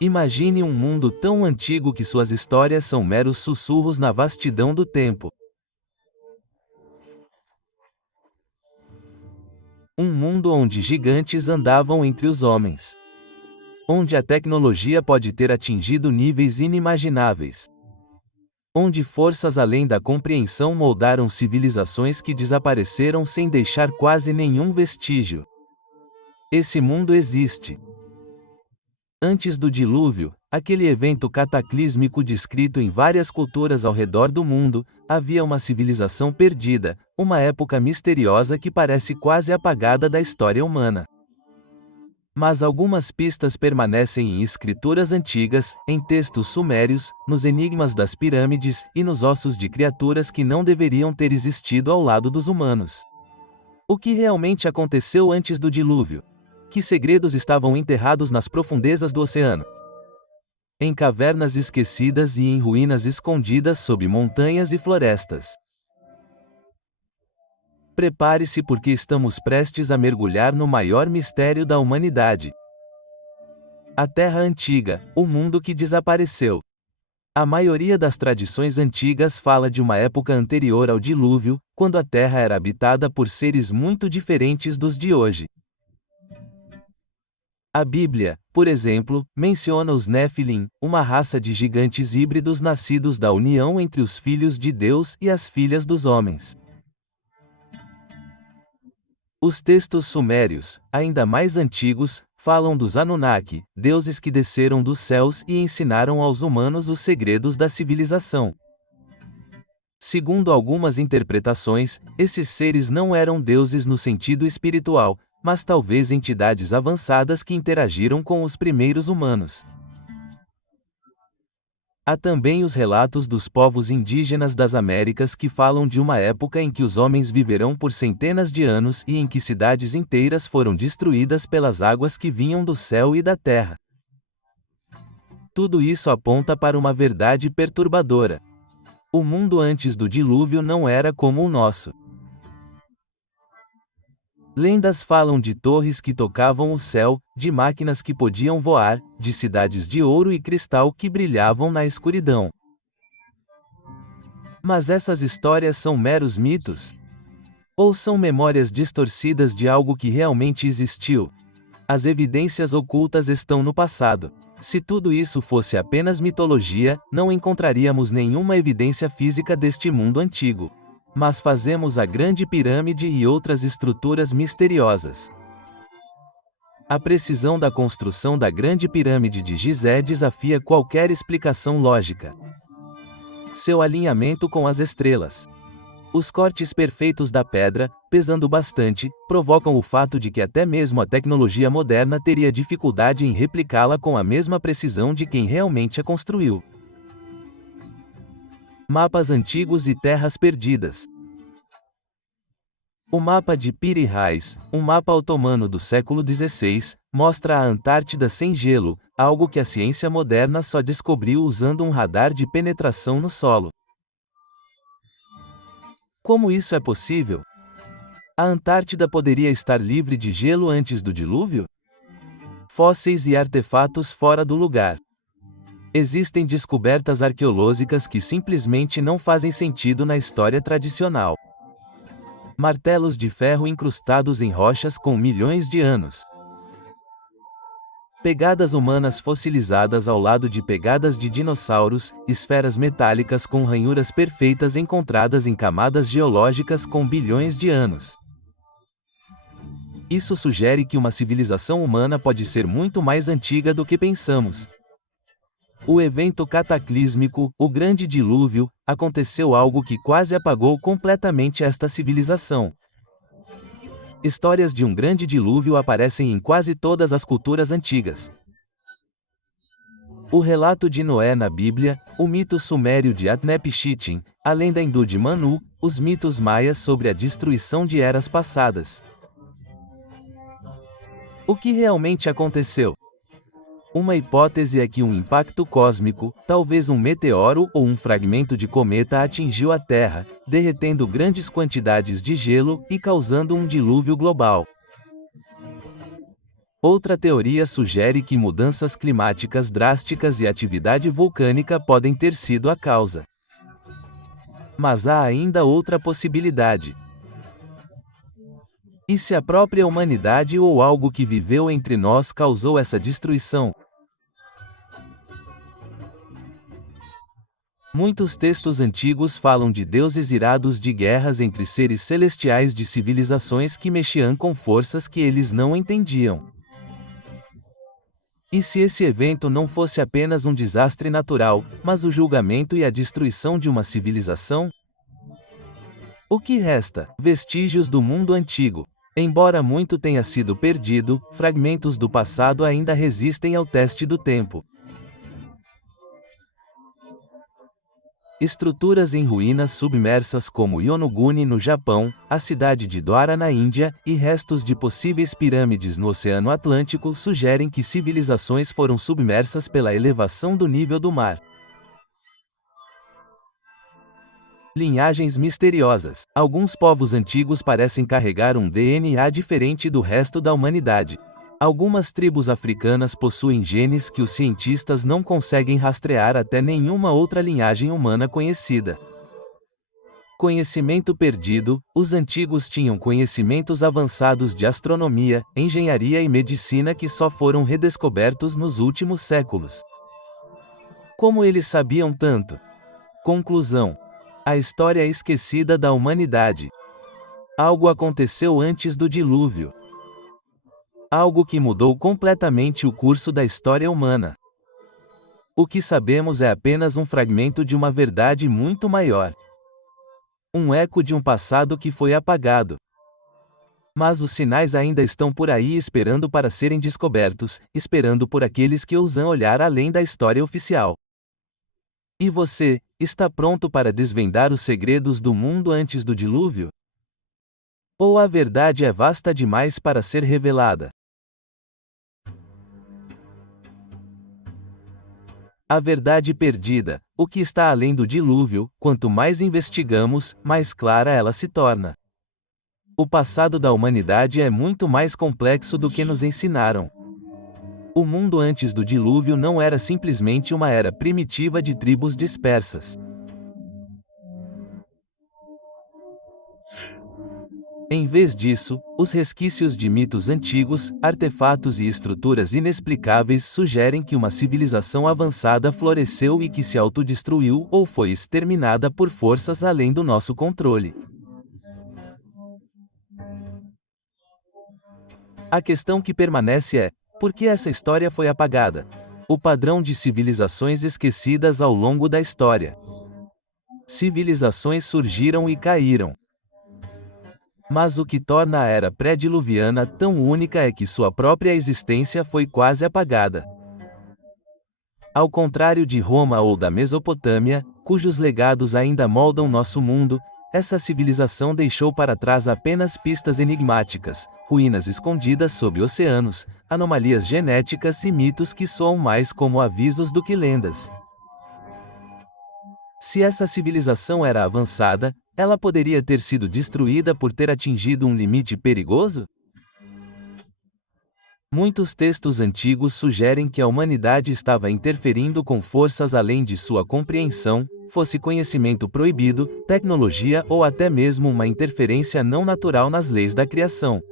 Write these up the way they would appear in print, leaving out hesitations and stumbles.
Imagine um mundo tão antigo que suas histórias são meros sussurros na vastidão do tempo. Um mundo onde gigantes andavam entre os homens. Onde a tecnologia pode ter atingido níveis inimagináveis. Onde forças além da compreensão moldaram civilizações que desapareceram sem deixar quase nenhum vestígio. Esse mundo existe. Antes do dilúvio, aquele evento cataclísmico descrito em várias culturas ao redor do mundo, havia uma civilização perdida, uma época misteriosa que parece quase apagada da história humana. Mas algumas pistas permanecem em escrituras antigas, em textos sumérios, nos enigmas das pirâmides e nos ossos de criaturas que não deveriam ter existido ao lado dos humanos. O que realmente aconteceu antes do dilúvio? Que segredos estavam enterrados nas profundezas do oceano? Em cavernas esquecidas e em ruínas escondidas sob montanhas e florestas. Prepare-se porque estamos prestes a mergulhar no maior mistério da humanidade. A Terra Antiga, o mundo que desapareceu. A maioria das tradições antigas fala de uma época anterior ao dilúvio, quando a Terra era habitada por seres muito diferentes dos de hoje. A Bíblia, por exemplo, menciona os Néfilim, uma raça de gigantes híbridos nascidos da união entre os filhos de Deus e as filhas dos homens. Os textos sumérios, ainda mais antigos, falam dos Anunnaki, deuses que desceram dos céus e ensinaram aos humanos os segredos da civilização. Segundo algumas interpretações, esses seres não eram deuses no sentido espiritual, mas talvez entidades avançadas que interagiram com os primeiros humanos. Há também os relatos dos povos indígenas das Américas que falam de uma época em que os homens viverão por centenas de anos e em que cidades inteiras foram destruídas pelas águas que vinham do céu e da terra. Tudo isso aponta para uma verdade perturbadora. O mundo antes do dilúvio não era como o nosso. Lendas falam de torres que tocavam o céu, de máquinas que podiam voar, de cidades de ouro e cristal que brilhavam na escuridão. Mas essas histórias são meros mitos? Ou são memórias distorcidas de algo que realmente existiu? As evidências ocultas estão no passado. Se tudo isso fosse apenas mitologia, não encontraríamos nenhuma evidência física deste mundo antigo. Mas fazemos a Grande Pirâmide e outras estruturas misteriosas. A precisão da construção da Grande Pirâmide de Gizé desafia qualquer explicação lógica. Seu alinhamento com as estrelas. Os cortes perfeitos da pedra, pesando bastante, provocam o fato de que até mesmo a tecnologia moderna teria dificuldade em replicá-la com a mesma precisão de quem realmente a construiu. Mapas antigos e terras perdidas. O mapa de Piri Reis, um mapa otomano do século XVI, mostra a Antártida sem gelo, algo que a ciência moderna só descobriu usando um radar de penetração no solo. Como isso é possível? A Antártida poderia estar livre de gelo antes do dilúvio? Fósseis e artefatos fora do lugar. Existem descobertas arqueológicas que simplesmente não fazem sentido na história tradicional. Martelos de ferro incrustados em rochas com milhões de anos. Pegadas humanas fossilizadas ao lado de pegadas de dinossauros, esferas metálicas com ranhuras perfeitas encontradas em camadas geológicas com bilhões de anos. Isso sugere que uma civilização humana pode ser muito mais antiga do que pensamos. O evento cataclísmico, o Grande Dilúvio, aconteceu algo que quase apagou completamente esta civilização. Histórias de um grande dilúvio aparecem em quase todas as culturas antigas. O relato de Noé na Bíblia, o mito sumério de Utnapishtim, a lenda hindu de Manu, os mitos maias sobre a destruição de eras passadas. O que realmente aconteceu? Uma hipótese é que um impacto cósmico, talvez um meteoro ou um fragmento de cometa atingiu a Terra, derretendo grandes quantidades de gelo e causando um dilúvio global. Outra teoria sugere que mudanças climáticas drásticas e atividade vulcânica podem ter sido a causa. Mas há ainda outra possibilidade. E se a própria humanidade ou algo que viveu entre nós causou essa destruição? Muitos textos antigos falam de deuses irados de guerras entre seres celestiais de civilizações que mexiam com forças que eles não entendiam. E se esse evento não fosse apenas um desastre natural, mas o julgamento e a destruição de uma civilização? O que resta? Vestígios do mundo antigo. Embora muito tenha sido perdido, fragmentos do passado ainda resistem ao teste do tempo. Estruturas em ruínas submersas como Yonaguni no Japão, a cidade de Dwara na Índia, e restos de possíveis pirâmides no Oceano Atlântico sugerem que civilizações foram submersas pela elevação do nível do mar. Linhagens misteriosas. Alguns povos antigos parecem carregar um DNA diferente do resto da humanidade. Algumas tribos africanas possuem genes que os cientistas não conseguem rastrear até nenhuma outra linhagem humana conhecida. Conhecimento perdido. Os antigos tinham conhecimentos avançados de astronomia, engenharia e medicina que só foram redescobertos nos últimos séculos. Como eles sabiam tanto? Conclusão: a história esquecida da humanidade. Algo aconteceu antes do dilúvio. Algo que mudou completamente o curso da história humana. O que sabemos é apenas um fragmento de uma verdade muito maior. Um eco de um passado que foi apagado. Mas os sinais ainda estão por aí esperando para serem descobertos, esperando por aqueles que ousam olhar além da história oficial. E você, está pronto para desvendar os segredos do mundo antes do dilúvio? Ou a verdade é vasta demais para ser revelada? A verdade perdida, o que está além do dilúvio, quanto mais investigamos, mais clara ela se torna. O passado da humanidade é muito mais complexo do que nos ensinaram. O mundo antes do dilúvio não era simplesmente uma era primitiva de tribos dispersas. Em vez disso, os resquícios de mitos antigos, artefatos e estruturas inexplicáveis sugerem que uma civilização avançada floresceu e que se autodestruiu ou foi exterminada por forças além do nosso controle. A questão que permanece é: por que essa história foi apagada? O padrão de civilizações esquecidas ao longo da história. Civilizações surgiram e caíram. Mas o que torna a era pré-diluviana tão única é que sua própria existência foi quase apagada. Ao contrário de Roma ou da Mesopotâmia, cujos legados ainda moldam nosso mundo, essa civilização deixou para trás apenas pistas enigmáticas, ruínas escondidas sob oceanos, anomalias genéticas e mitos que soam mais como avisos do que lendas. Se essa civilização era avançada, ela poderia ter sido destruída por ter atingido um limite perigoso? Muitos textos antigos sugerem que a humanidade estava interferindo com forças além de sua compreensão, fosse conhecimento proibido, tecnologia ou até mesmo uma interferência não natural nas leis da criação.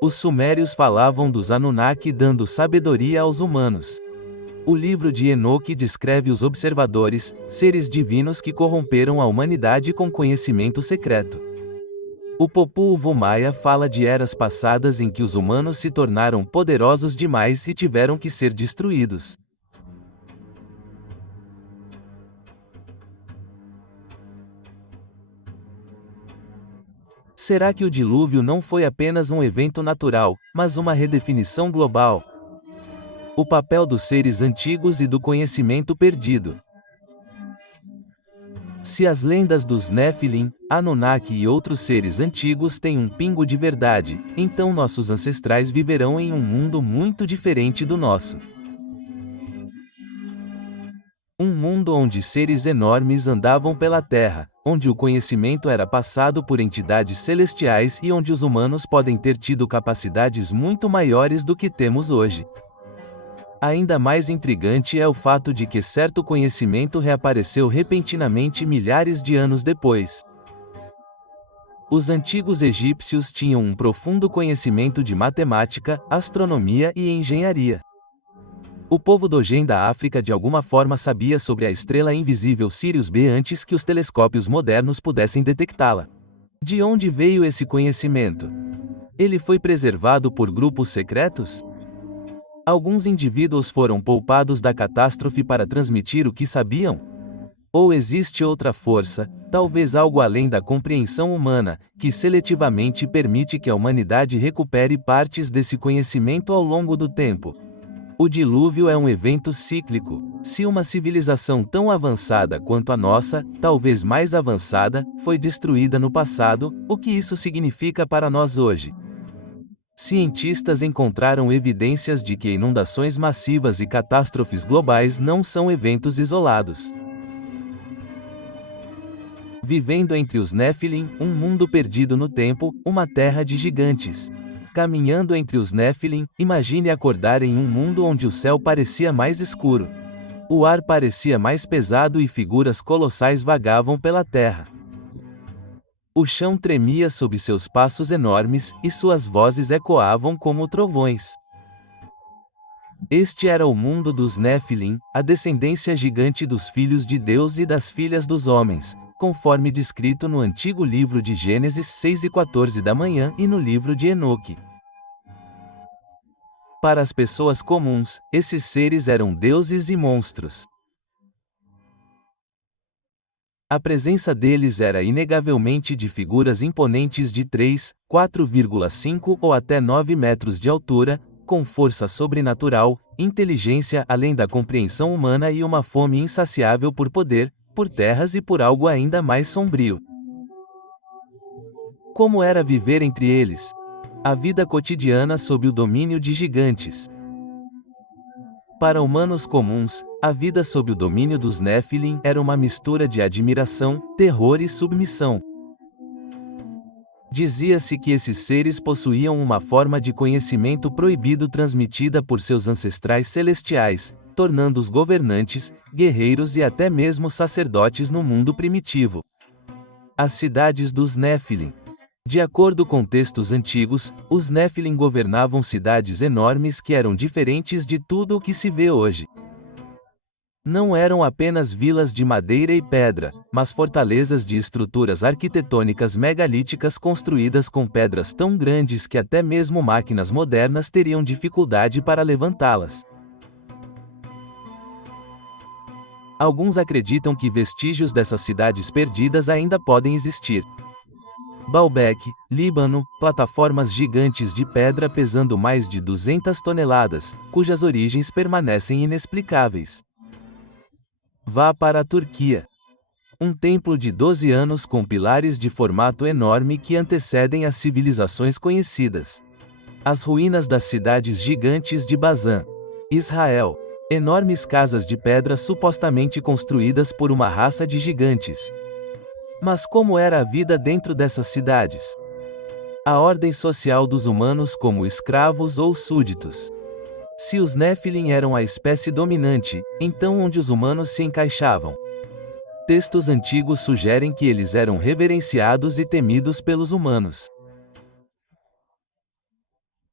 Os sumérios falavam dos Anunnaki dando sabedoria aos humanos. O livro de Enoque descreve os observadores, seres divinos que corromperam a humanidade com conhecimento secreto. O Popol Vuh Maia fala de eras passadas em que os humanos se tornaram poderosos demais e tiveram que ser destruídos. Será que o dilúvio não foi apenas um evento natural, mas uma redefinição global? O papel dos seres antigos e do conhecimento perdido. Se as lendas dos Nephilim, Anunnaki e outros seres antigos têm um pingo de verdade, então nossos ancestrais viverão em um mundo muito diferente do nosso. Um mundo onde seres enormes andavam pela Terra, onde o conhecimento era passado por entidades celestiais e onde os humanos podem ter tido capacidades muito maiores do que temos hoje. Ainda mais intrigante é o fato de que certo conhecimento reapareceu repentinamente milhares de anos depois. Os antigos egípcios tinham um profundo conhecimento de matemática, astronomia e engenharia. O povo Dogen da África de alguma forma sabia sobre a estrela invisível Sirius B antes que os telescópios modernos pudessem detectá-la. De onde veio esse conhecimento? Ele foi preservado por grupos secretos? Alguns indivíduos foram poupados da catástrofe para transmitir o que sabiam? Ou existe outra força, talvez algo além da compreensão humana, que seletivamente permite que a humanidade recupere partes desse conhecimento ao longo do tempo? O dilúvio é um evento cíclico. Se uma civilização tão avançada quanto a nossa, talvez mais avançada, foi destruída no passado, o que isso significa para nós hoje? Cientistas encontraram evidências de que inundações massivas e catástrofes globais não são eventos isolados. Vivendo entre os Nephilim, um mundo perdido no tempo, uma terra de gigantes. Caminhando entre os Nephilim, imagine acordar em um mundo onde o céu parecia mais escuro. O ar parecia mais pesado e figuras colossais vagavam pela terra. O chão tremia sob seus passos enormes, e suas vozes ecoavam como trovões. Este era o mundo dos Nephilim, a descendência gigante dos filhos de Deus e das filhas dos homens, conforme descrito no antigo livro de Gênesis 6:14 da manhã e no livro de Enoque. Para as pessoas comuns, esses seres eram deuses e monstros. A presença deles era inegavelmente de figuras imponentes de 3, 4,5 ou até 9 metros de altura, com força sobrenatural, inteligência além da compreensão humana e uma fome insaciável por poder, por terras e por algo ainda mais sombrio. Como era viver entre eles? A vida cotidiana sob o domínio de gigantes. Para humanos comuns, a vida sob o domínio dos Nephilim era uma mistura de admiração, terror e submissão. Dizia-se que esses seres possuíam uma forma de conhecimento proibido transmitida por seus ancestrais celestiais, tornando-os governantes, guerreiros e até mesmo sacerdotes no mundo primitivo. As cidades dos Nephilim. De acordo com textos antigos, os Nephilim governavam cidades enormes que eram diferentes de tudo o que se vê hoje. Não eram apenas vilas de madeira e pedra, mas fortalezas de estruturas arquitetônicas megalíticas construídas com pedras tão grandes que até mesmo máquinas modernas teriam dificuldade para levantá-las. Alguns acreditam que vestígios dessas cidades perdidas ainda podem existir. Baalbek, Líbano, plataformas gigantes de pedra pesando mais de 200 toneladas, cujas origens permanecem inexplicáveis. Vá para a Turquia. Um templo de 12 anos com pilares de formato enorme que antecedem as civilizações conhecidas. As ruínas das cidades gigantes de Bazã. Israel. Enormes casas de pedra supostamente construídas por uma raça de gigantes. Mas como era a vida dentro dessas cidades? A ordem social dos humanos como escravos ou súditos. Se os Nephilim eram a espécie dominante, então onde os humanos se encaixavam? Textos antigos sugerem que eles eram reverenciados e temidos pelos humanos.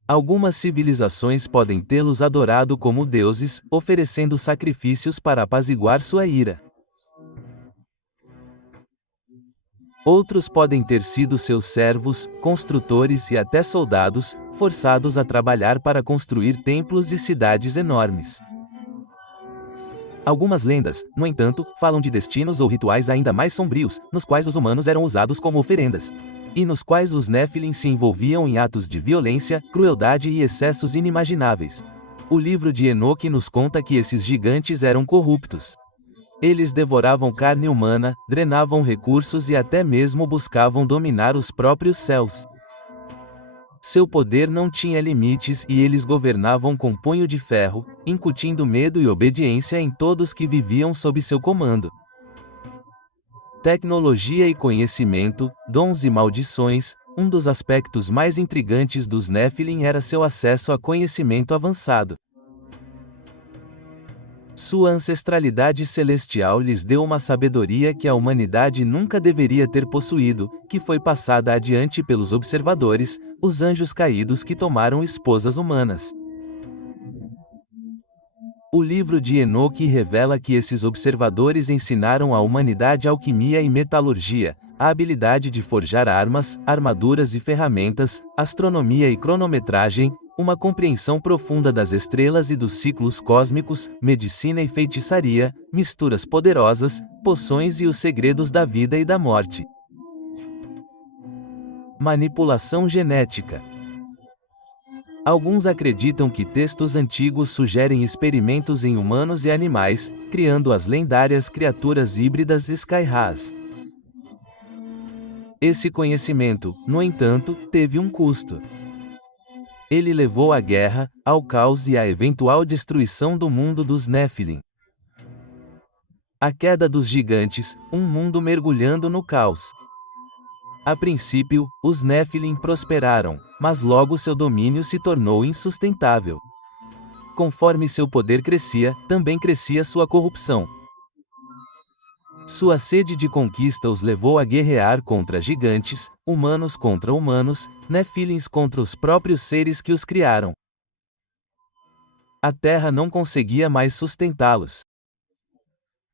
Algumas civilizações podem tê-los adorado como deuses, oferecendo sacrifícios para apaziguar sua ira. Outros podem ter sido seus servos, construtores e até soldados, forçados a trabalhar para construir templos e cidades enormes. Algumas lendas, no entanto, falam de destinos ou rituais ainda mais sombrios, nos quais os humanos eram usados como oferendas, e nos quais os Nephilim se envolviam em atos de violência, crueldade e excessos inimagináveis. O livro de Enoque nos conta que esses gigantes eram corruptos. Eles devoravam carne humana, drenavam recursos e até mesmo buscavam dominar os próprios céus. Seu poder não tinha limites e eles governavam com punho de ferro, incutindo medo e obediência em todos que viviam sob seu comando. Tecnologia e conhecimento, dons e maldições, um dos aspectos mais intrigantes dos Nephilim era seu acesso a conhecimento avançado. Sua ancestralidade celestial lhes deu uma sabedoria que a humanidade nunca deveria ter possuído, que foi passada adiante pelos observadores, os anjos caídos que tomaram esposas humanas. O livro de Enoque revela que esses observadores ensinaram à humanidade alquimia e metalurgia, a habilidade de forjar armas, armaduras e ferramentas, astronomia e cronometragem, uma compreensão profunda das estrelas e dos ciclos cósmicos, medicina e feitiçaria, misturas poderosas, poções e os segredos da vida e da morte. Manipulação genética. Alguns acreditam que textos antigos sugerem experimentos em humanos e animais, criando as lendárias criaturas híbridas Skyras. Esse conhecimento, no entanto, teve um custo. Ele levou à guerra, ao caos e à eventual destruição do mundo dos Nephilim. A queda dos gigantes, um mundo mergulhando no caos. A princípio, os Nephilim prosperaram, mas logo seu domínio se tornou insustentável. Conforme seu poder crescia, também crescia sua corrupção. Sua sede de conquista os levou a guerrear contra gigantes, humanos contra humanos, Nephilims contra os próprios seres que os criaram. A terra não conseguia mais sustentá-los.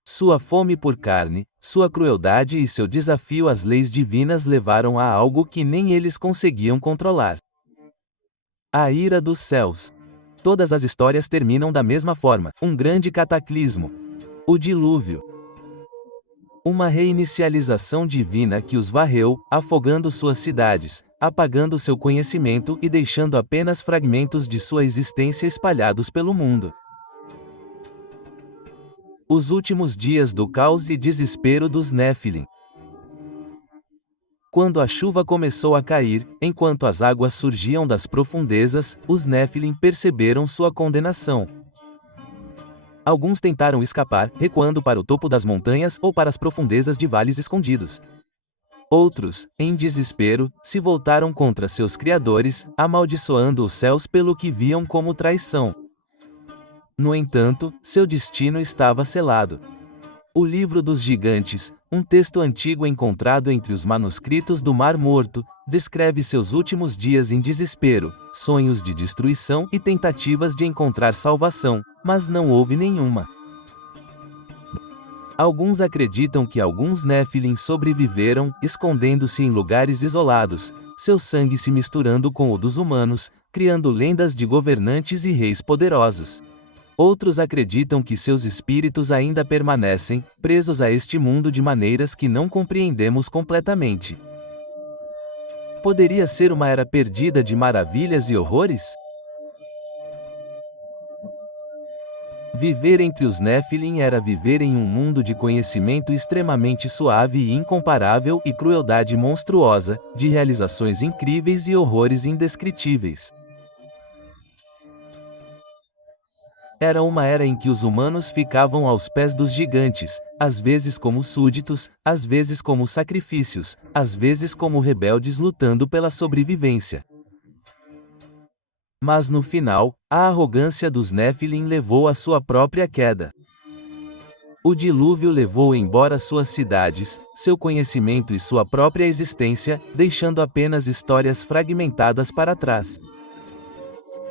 Sua fome por carne, sua crueldade e seu desafio às leis divinas levaram a algo que nem eles conseguiam controlar. A ira dos céus. Todas as histórias terminam da mesma forma, um grande cataclismo. O dilúvio. Uma reinicialização divina que os varreu, afogando suas cidades, apagando seu conhecimento e deixando apenas fragmentos de sua existência espalhados pelo mundo. Os últimos dias do caos e desespero dos Nephilim. Quando a chuva começou a cair, enquanto as águas surgiam das profundezas, os Nephilim perceberam sua condenação. Alguns tentaram escapar, recuando para o topo das montanhas ou para as profundezas de vales escondidos. Outros, em desespero, se voltaram contra seus criadores, amaldiçoando os céus pelo que viam como traição. No entanto, seu destino estava selado. O Livro dos Gigantes, um texto antigo encontrado entre os manuscritos do Mar Morto, descreve seus últimos dias em desespero, sonhos de destruição e tentativas de encontrar salvação, mas não houve nenhuma. Alguns acreditam que alguns Nephilim sobreviveram, escondendo-se em lugares isolados, seu sangue se misturando com o dos humanos, criando lendas de governantes e reis poderosos. Outros acreditam que seus espíritos ainda permanecem, presos a este mundo de maneiras que não compreendemos completamente. Poderia ser uma era perdida de maravilhas e horrores? Viver entre os Nephilim era viver em um mundo de conhecimento extremamente suave e incomparável e crueldade monstruosa, de realizações incríveis e horrores indescritíveis. Era uma era em que os humanos ficavam aos pés dos gigantes, às vezes como súditos, às vezes como sacrifícios, às vezes como rebeldes lutando pela sobrevivência. Mas no final, a arrogância dos Nephilim levou à sua própria queda. O dilúvio levou embora suas cidades, seu conhecimento e sua própria existência, deixando apenas histórias fragmentadas para trás.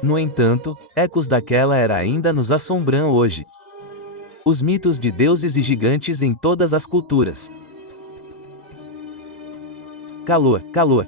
No entanto, ecos daquela era ainda nos assombram hoje. Os mitos de deuses e gigantes em todas as culturas. Calor, calor.